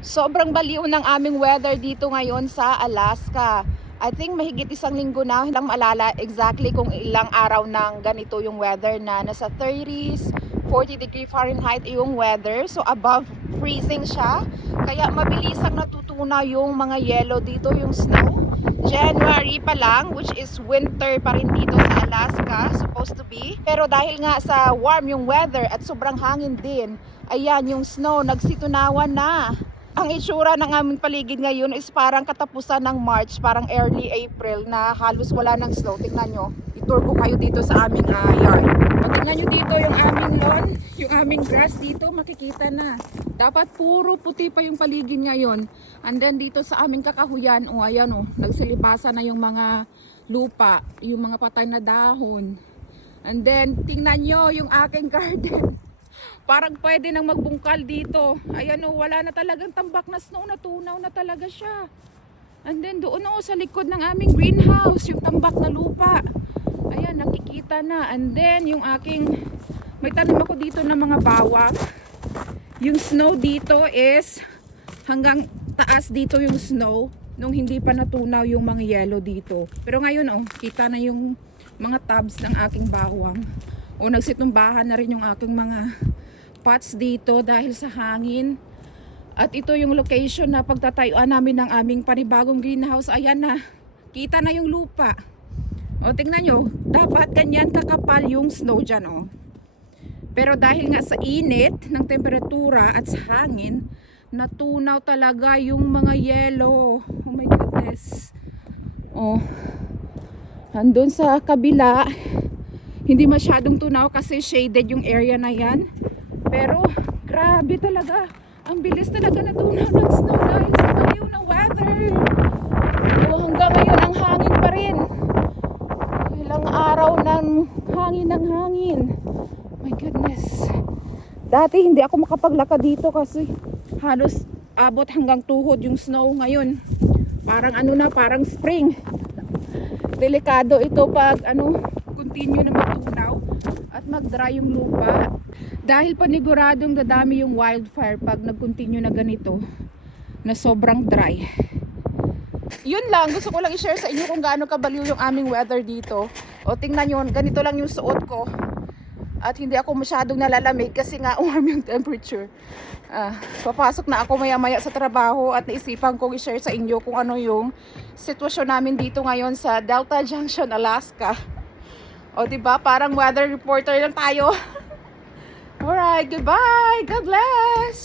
Sobrang baliw ng aming weather dito ngayon sa Alaska. I think mahigit isang linggo na, hindi lang maalala exactly kung ilang araw ng ganito yung weather na nasa 30s, 40 degree Fahrenheit yung weather. So above freezing siya. Kaya mabilisang natutunaw yung mga yellow dito, yung snow. January pa lang, which is winter pa rin dito sa Alaska, supposed to be. Pero dahil nga sa warm yung weather at sobrang hangin din, ayan yung snow nagsitunawan na. Ang itsura ng aming paligid ngayon is parang katapusan ng March, parang early April na halos wala ng snow. Tingnan nyo, itour ko kayo dito sa aming yard. O, tingnan nyo dito yung aming lawn, yung aming grass dito, makikita na. Dapat puro puti pa yung paligid ngayon. And then dito sa aming kakahuyan, o ayan o, nagsilibasa na yung mga lupa, yung mga patay na dahon. And then tingnan nyo yung aking garden. Parang pwede nang magbungkal dito. Ayan o, wala na talagang tambak na snow, natunaw na talaga siya. And then doon o, sa likod ng aming greenhouse, yung tambak na lupa. Ayan, nakikita na. And then yung aking, may tanim ako dito ng mga bawang. Yung snow dito is hanggang taas dito yung snow nung hindi pa natunaw yung mga yellow dito. Pero ngayon o, kita na yung mga tubs ng aking bawang. O nagsitumbahan na rin yung aking mga pots dito dahil sa hangin. At ito yung location na pagtatayuan namin ng aming panibagong greenhouse. Ayan na, kita na yung lupa. O tingnan nyo, dapat ganyan kakapal yung snow dyan o. Pero dahil nga sa init ng temperatura at sa hangin, natunaw talaga yung mga yellow. Oh my goodness. O, andun sa kabila, hindi masyadong tunaw kasi shaded yung area na yan. Pero grabe talaga, ang bilis talaga natunaw ng snow dahil sa baliw na weather. O, hanggang ngayon ang hangin pa rin. Ilang araw ng hangin. My goodness. Dati hindi ako makapaglakad dito kasi halos abot hanggang tuhod yung snow. Ngayon parang ano na, parang spring. Delikado ito pag continue na matunaw at mag-dry yung lupa. Dahil paniguradong dadami yung wildfire pag nag-continue na ganito na sobrang dry. Yun lang, gusto ko lang i-share sa inyo kung gaano kabaliw yung aming weather dito. O tingnan nyo, ganito lang yung suot ko. At hindi ako masyadong nalalamig kasi nga warm yung temperature. Papasok na ako maya-maya sa trabaho at naisipan kong i-share sa inyo kung ano yung sitwasyon namin dito ngayon sa Delta Junction, Alaska. O diba, parang weather reporter lang tayo. Alright, goodbye. God bless.